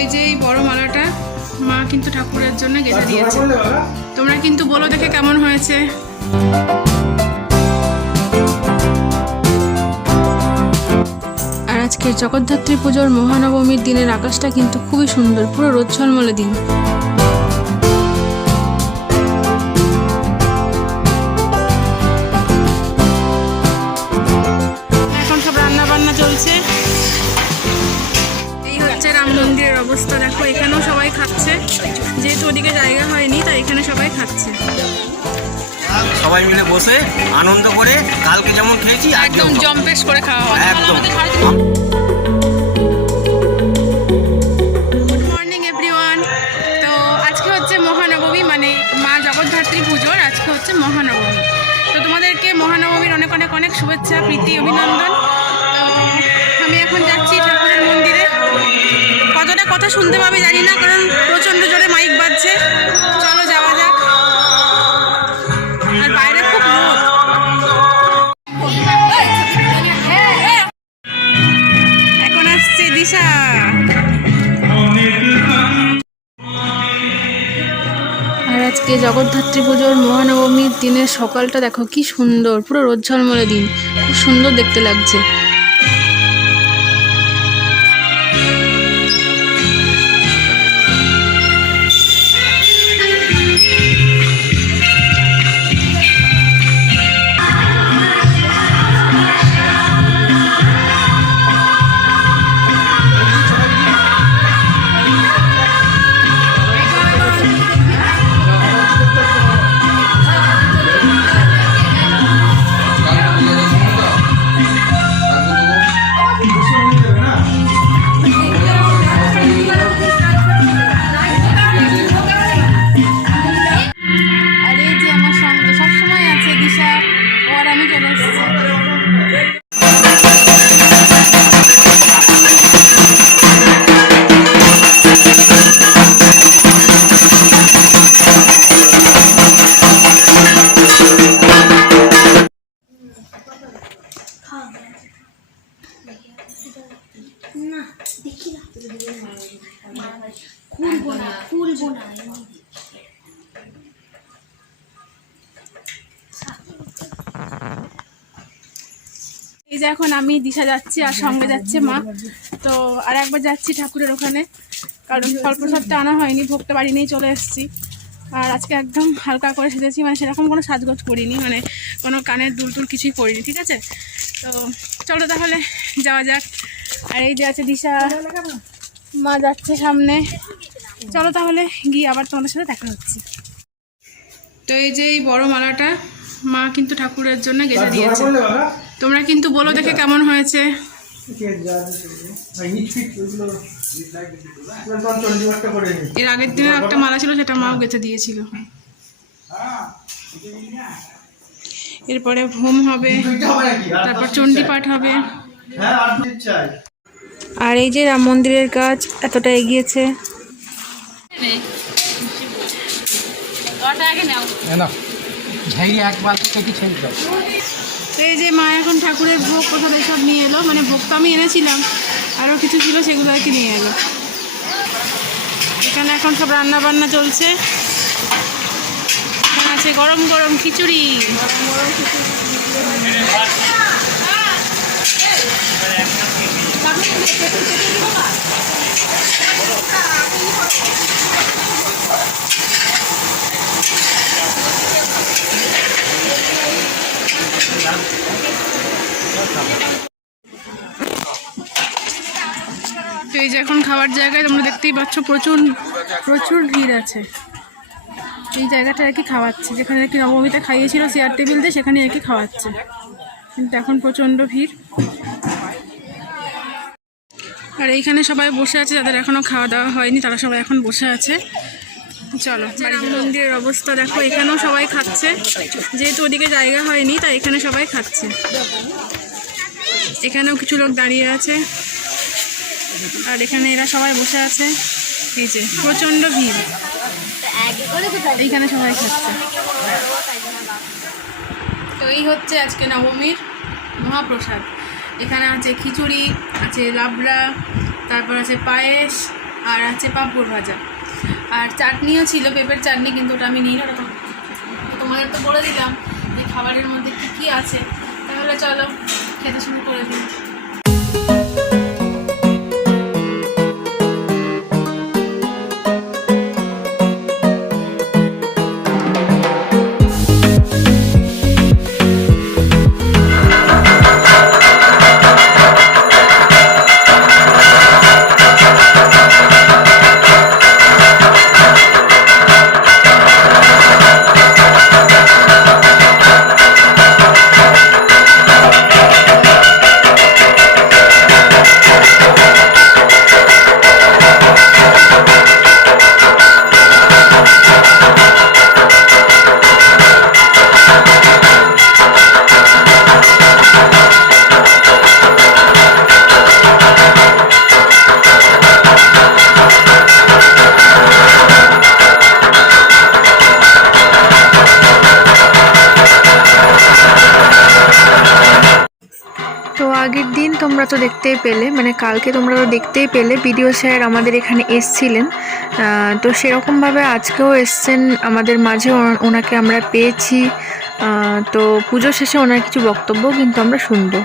এই যে এই বড় মালাটা মা কিন্তু ঠাকুরের জন্য গেঁথে দিয়েছে। তোমরা কিন্তু বলো দেখে কেমন হয়েছে। আর আজকের জগদ্ধাত্রী পুজোর মহানবমীর দিনের আকাশটা কিন্তু খুবই সুন্দর, পুরো রোদ ঝলমলে দিন। এখন সব রান্না বান্না চলছে। এই হচ্ছে রাম মন্দিরের অবস্থা, দেখো এখানেও সবাই খাচ্ছে, যেহেতু ওদিকে জায়গা হয়নি তাই এখানে সবাই খাচ্ছে। সবাই মিলে বসে আনন্দ করে কালকে যেমন খেয়েছি একদম জম্পেশ করে খাওয়া হয়। Good morning everyone. তো আজকে হচ্ছে মহানবমী, মানে মা জগদ্ধাত্রী পুজোর আজকে হচ্ছে মহানবমী। তো তোমাদেরকে মহানবমীর অনেক অনেক অনেক শুভেচ্ছা, প্রীতি, অভিনন্দন। তো আমি এখন যাচ্ছি ঠাকুরের মন্দিরে। কতটা কথা শুনতে পাবে জানি না, কারণ প্রচণ্ড জোরে মাইক বাজছে। চলো যাওয়া যাক। আর বাইরে খুব রোদ। এখন আসছে দিশা। আর আজকে জগদ্ধাত্রী পুজোর মহানবমীর দিনের সকালটা দেখো কি সুন্দর, পুরো রোদ ঝলমলে দিন, খুব সুন্দর দেখতে লাগছে। এই যে এখন আমি দিশা যাচ্ছি আর সঙ্গে যাচ্ছে মা। তো আর একবার যাচ্ছি ঠাকুরের ওখানে, কারণ ফল প্রসাদটা আনা হয়নি, ভোগটা বাড়ি নিয়ে চলে এসেছি। আর আজকে একদম হালকা করে সেজেছি, মানে সেরকম কোনো সাজগোজ করিনি, মানে কোনো কানের দুল টুল কিছুই করিনি, ঠিক আছে। তো চলো তাহলে যাওয়া যাক। আর এই যে আছে দিশা, মা যাচ্ছে সামনে। চলো তাহলে গিয়ে আবার তোমাদের সাথে দেখা হচ্ছে। তো এই যে এই বড় মালাটা মা কিন্তু ঠাকুরের জন্য গেঁথে দিয়েছে। তোমরা কিন্তু বলো দেখে কেমন হয়েছে। এর আগের দিনের একটা মালা ছিল, সেটা মাও গেঁথে দিয়েছিল। এরপরে হোম হবে, তারপর চণ্ডী পাঠ হবে। আর এই যে রাম মন্দিরের কাজ এতটা এগিয়েছে। এই যে মা এখন ঠাকুরের ভোগ প্রসাদ এসব নিয়ে এলো, মানে ভোগ তো আমি এনেছিলাম, আরও কিছু ছিল সেগুলো আর কি নিয়ে এলো। এখানে এখন সব রান্না বান্না চলছে। এখানে আছে গরম গরম খিচুড়ি। তো এই যে এখন খাবার জায়গায় তোমরা দেখতেই পাচ্ছ প্রচুর প্রচুর ভিড় আছে। এই জায়গাটা আর কি খাওয়াচ্ছে, যেখানে আর কি নবমীতে খাইয়েছিল চেয়ার টেবিল দিয়ে, সেখানে আর কি খাওয়াচ্ছে, কিন্তু এখন প্রচণ্ড ভিড়। আর এইখানে সবাই বসে আছে, যাদের এখনও খাওয়া দাওয়া হয়নি তারা সবাই এখন বসে আছে। চলো রাম মন্দিরের অবস্থা দেখো, এখানেও সবাই খাচ্ছে, যেহেতু ওদিকে জায়গা হয়নি তাই এখানে সবাই খাচ্ছে। এখানেও কিছু লোক দাঁড়িয়ে আছে, আর এখানে এরা সবাই বসে আছে। এই যে প্রচণ্ড ভিড়, এইখানে সবাই খাচ্ছে। তো এই হচ্ছে আজকে নবমীর মহাপ্রসাদ। এখানে আছে খিচুড়ি, আছে লাবড়া, তারপর আছে পায়েস, আর আছে পাঁপড় ভাজা, আর চাটনিও ছিল, পেঁপের চাটনি, কিন্তু ওটা আমি নিই না। ওটা তোমাদের তো বলে দিলাম যে খাবারের মধ্যে কী কী আছে। তাহলে চলো খেতে শুরু করে দিই। তো আগের দিন তোমরা তো দেখতেই পেলে, মানে কালকে তোমরা তো দেখতেই পেলে বিডিও স্যার আমাদের এখানে এসছিলেন। তো সেরকমভাবে আজকেও এসছেন আমাদের মাঝে, ওনাকে আমরা পেয়েছি। তো পুজো শেষে ওনার কিছু বক্তব্য কিন্তু আমরা শুনবো।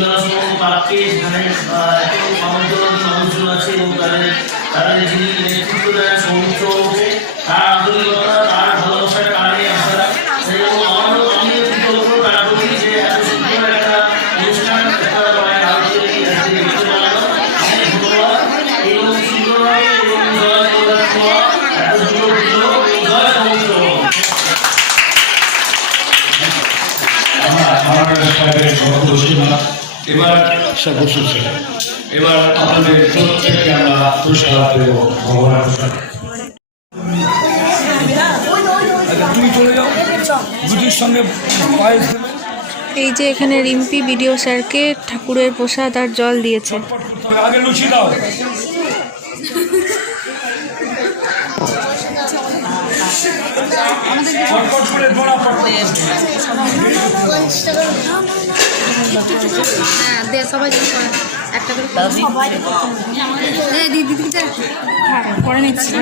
বৃদ্ধাশ্রম পার্কে সেখানে কেউ আমন্ত্রণ মানুষজন আছে এবং তাদের যিনি নেতৃত্ব দেন সৌমিত্রকে তার আন্তরিকতা তার ভালোবাসার কারণে আমরা এবং আমারও আমিও কৃতজ্ঞ তার প্রতি যে এত সুন্দর একটা অনুষ্ঠান একটা আন্তরিক দেখতে পারলাম। অনেক ধন্যবাদ এবং সুন্দরভাবে এবং জয় এত সুন্দর দিল জয় সৌমিত্র। এবার আপনাদের প্রত্যেককে আমরা পুরস্কার দেব ভগবানের পুরস্কার। তুমি চলে যাও দুটির সঙ্গে এই যে এখানে রিম্পি বিডিও স্যারকে ঠাকুরের প্রসাদ আর জল দিয়েছে। আগে লুচি দাও। পরে নিচ্ছি।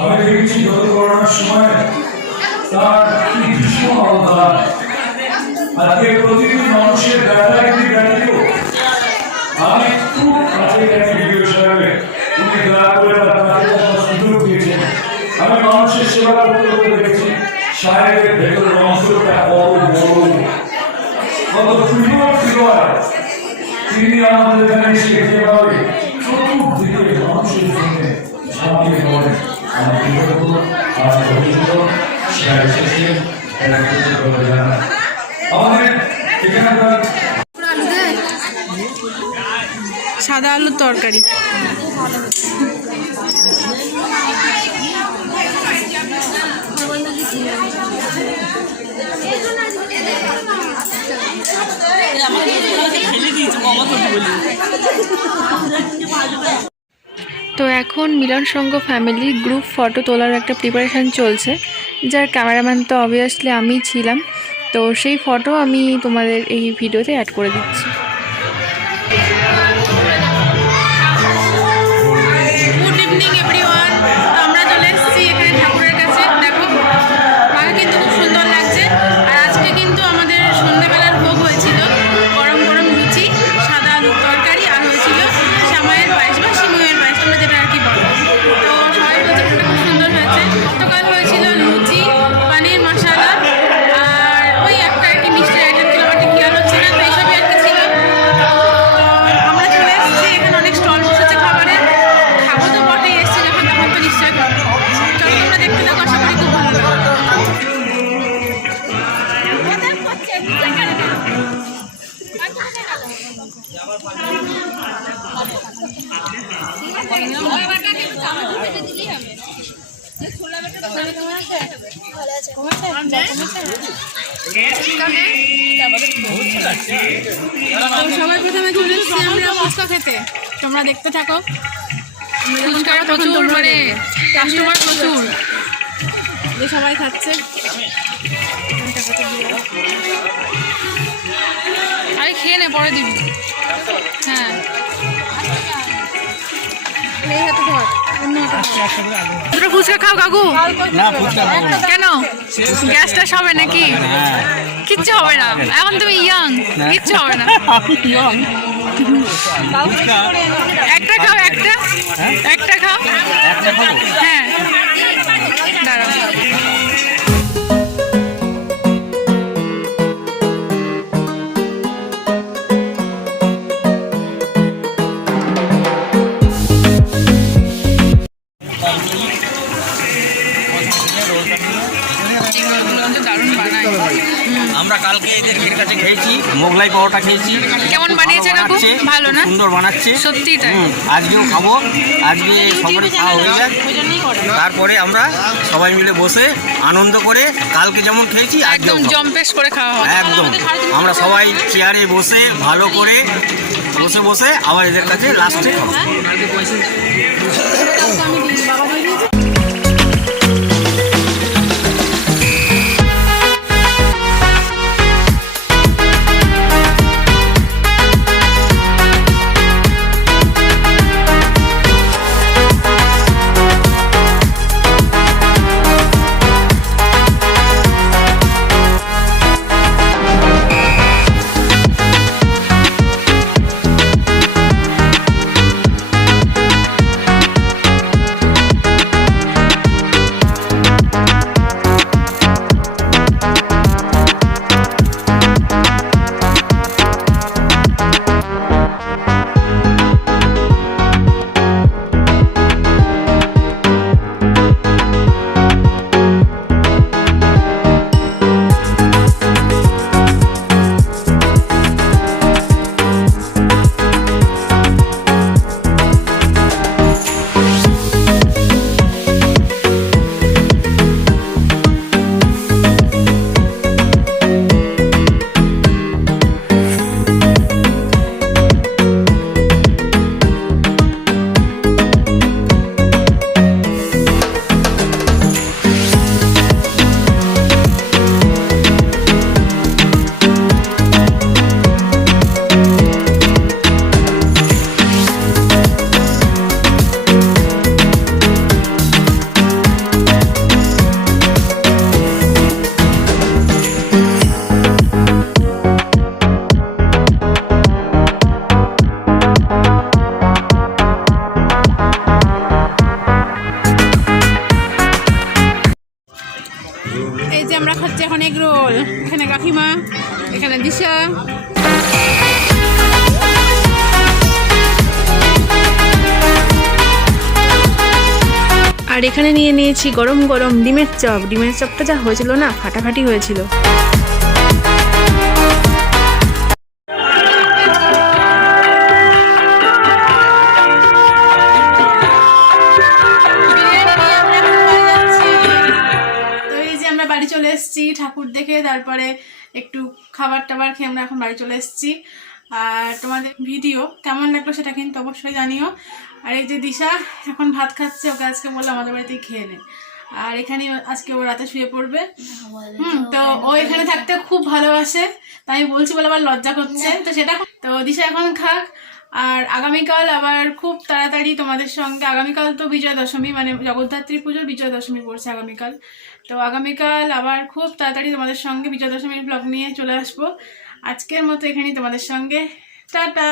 আমি দেখেছি যত করোনার সময় তার কি ভীষণ অবদান। আজকে প্রতিদিন মানুষের আমি খুব কাছে গেছি ভিডিও সাহেবের, উনি দয়া করে আপনাকে সুযোগ দিয়েছেন। আমি মানুষের সেবা করতে করতে দেখেছি সাহেবের ভেতরের অংশটা কত বড়, কত সুন্দর হৃদয়। তিনি আমাদের এখানে এসে যেভাবে চতুর্দিকে মানুষের জন্য ঝাঁপিয়ে পড়েন, আমার কৃতজ্ঞ আর অভিযোগ সাহেব এসেছেন এরা কৃতজ্ঞ জানা। আমাদের এখানকার সাদা আলুর তরকারি। তো এখন মিলন সংঘ ফ্যামিলি গ্রুপ ফটো তোলার একটা প্রিপারেশান চলছে, যার ক্যামেরাম্যান তো অবভিয়াসলি আমিই ছিলাম। তো সেই ফটো আমি তোমাদের এই ভিডিওতে অ্যাড করে দিচ্ছি। Good evening everyone. আমরা চলে এসেছি এখানে ঠাকুরের কাছে। দেখো মাকে কিন্তু খুব সুন্দর লাগছে। আর আজকে কিন্তু আমাদের সন্ধ্যাবেলার ভোগ হয়েছিল গরম গরম লুচি, সাদা আলুর তরকারি, আর হয়েছিল শ্যামাইয়ের পায়েস বা সিমুইয়ের পায়েস, তোমরা যেটা আর কি বলো। তো সবাই বলছে খুব সুন্দর হয়েছে। গতকাল হয়েছিল লুচি, পানির মশলা, আর ওই একটা আর কি মিষ্টি আইটেম ছিল, আমার ঠিক খেয়াল হচ্ছে না। তো এইসবই আর কি ছিল। আমরা চলে এসেছি, এখানে অনেক স্টল বসেছে খাবারের। খাবো তো বটেই, এসেছি যখন তখন তো নিশ্চয়ই খাবো। চলো তোমরা দেখতে থাকো, আশা করি খুব ভালো লাগবে। সবাই প্রথমে চলে এসেছি আমরা ফুচকা খেতে। তোমরা দেখতে থাকো। প্রচুর মানে কাস্টমার প্রচুর, যে সবাই খাচ্ছে। আরে খেয়ে নে, পরে দিবি। হ্যাঁ এই হাতে ধর, অন্য হাতে ধর। দুটো ফুচকা খাও কাকু। না ফুচকা খাবো না। কেন? গ্যাসটা হবে নাকি? কিচ্ছু হবে না, এখন তুমি ইয়াং, কিচ্ছু হবে না। একটা খাও, একটা খাও। হ্যাঁ দাঁড়াও। আমরা কালকে এদের কাছে খেয়েছি, মোগলাই পাওয়াটা খেয়েছি। কেমন বানিয়েছে কাকু? ভালো না? সুন্দর বানাচ্ছে, সত্যি তাই। আজকেও খাবো, আজকে সবারই খাওয়া হয়ে যাক। তারপরে আমরা সবাই মিলে বসে আনন্দ করে কালকে যেমন খেয়েছি একদম জম্পেশ করে খাওয়া হবে। একদম আমরা সবাই চেয়ারে বসে ভালো করে বসে আবার এদের কাছে লাস্টে খাবো। এই যে আমরা খাচ্ছি এখন এগ রোল, এখানে কাকিমা, এখানে দিশা। আর এখানে নিয়ে নিয়েছি গরম গরম ডিমের চপ। ডিমের চপটা যা হয়েছিল না, ফাটাফাটি হয়েছিল। তো এই যে আমরা বাড়ি চলে এসেছি ঠাকুর দেখে, তারপরে একটু খাবার টাবার খেয়ে আমরা এখন বাড়ি চলে এসেছি। আর তোমাদের ভিডিও কেমন লাগলো সেটা কিন্তু অবশ্যই জানিও। আর এই যে দিশা এখন ভাত খাচ্ছে, ওকে আজকে বললাম আমাদের বাড়িতেই খেয়ে নে। আর এখানে আজকে ও রাতে শুয়ে পড়বে। তো ও এখানে থাকতে খুব ভালোবাসে, তাই আমি বলছি বলে আবার লজ্জা করছে। তো সেটা তো দিশা এখন খাক। আর আগামীকাল আবার খুব তাড়াতাড়ি তোমাদের সঙ্গে, আগামীকাল তো বিজয়া দশমী, মানে জগদ্ধাত্রী পুজোর বিজয়া দশমী পড়ছে আগামীকাল। তো আগামীকাল আবার খুব তাড়াতাড়ি তোমাদের সঙ্গে বিজয়া দশমীর ব্লগ নিয়ে চলে আসবো। আজকের মতো এখানেই তোমাদের সঙ্গে টাটা।